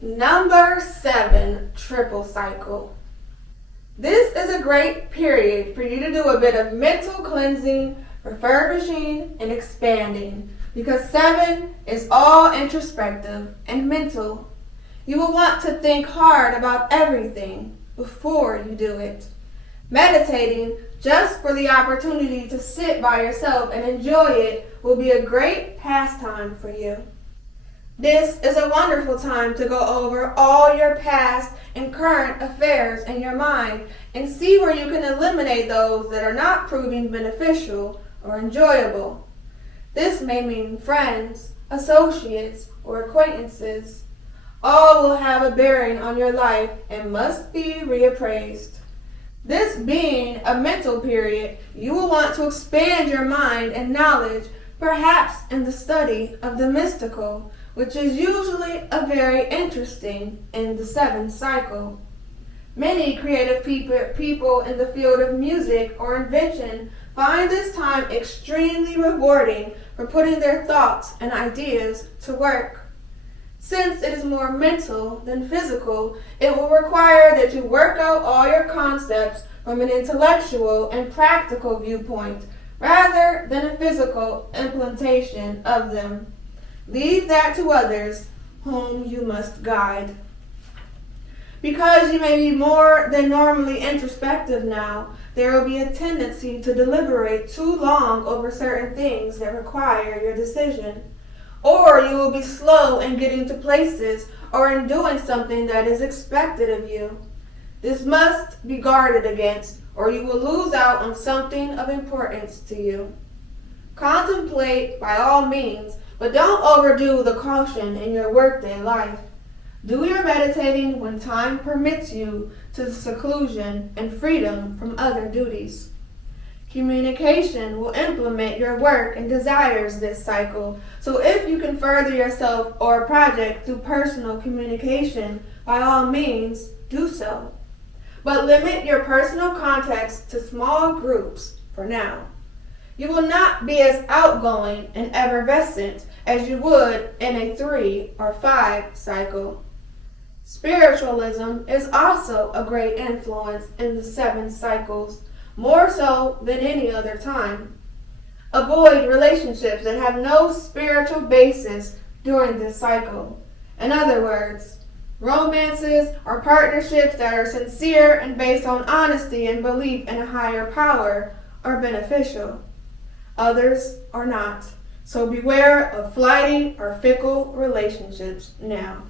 Number 7, triple cycle. This is a great period for you to do a bit of mental cleansing, refurbishing, and expanding because 7 is all introspective and mental. You will want to think hard about everything before you do it. Meditating just for the opportunity to sit by yourself and enjoy it will be a great pastime for you. This is a wonderful time to go over all your past and current affairs in your mind and see where you can eliminate those that are not proving beneficial or enjoyable. This may mean friends, associates, or acquaintances. All will have a bearing on your life and must be reappraised. This being a mental period, you will want to expand your mind and knowledge, perhaps in the study of the mystical, which is usually a very interesting in the 7th cycle. Many creative people in the field of music or invention find this time extremely rewarding for putting their thoughts and ideas to work. Since it is more mental than physical, it will require that you work out all your concepts from an intellectual and practical viewpoint rather than a physical implementation of them. Leave that to others whom you must guide. Because you may be more than normally introspective now, there will be a tendency to deliberate too long over certain things that require your decision. Or you will be slow in getting to places or in doing something that is expected of you. This must be guarded against, or you will lose out on something of importance to you. Contemplate by all means, but don't overdo the caution in your workday life. Do your meditating when time permits you to seclusion and freedom from other duties. Communication will implement your work and desires this cycle, so if you can further yourself or a project through personal communication, by all means, do so. But limit your personal contacts to small groups for now. You will not be as outgoing and effervescent as you would in a 3 or 5 cycle. Spiritualism is also a great influence in the 7 cycles, more so than any other time. Avoid relationships that have no spiritual basis during this cycle. In other words, romances or partnerships that are sincere and based on honesty and belief in a higher power are beneficial. Others are not. So beware of flighty or fickle relationships now.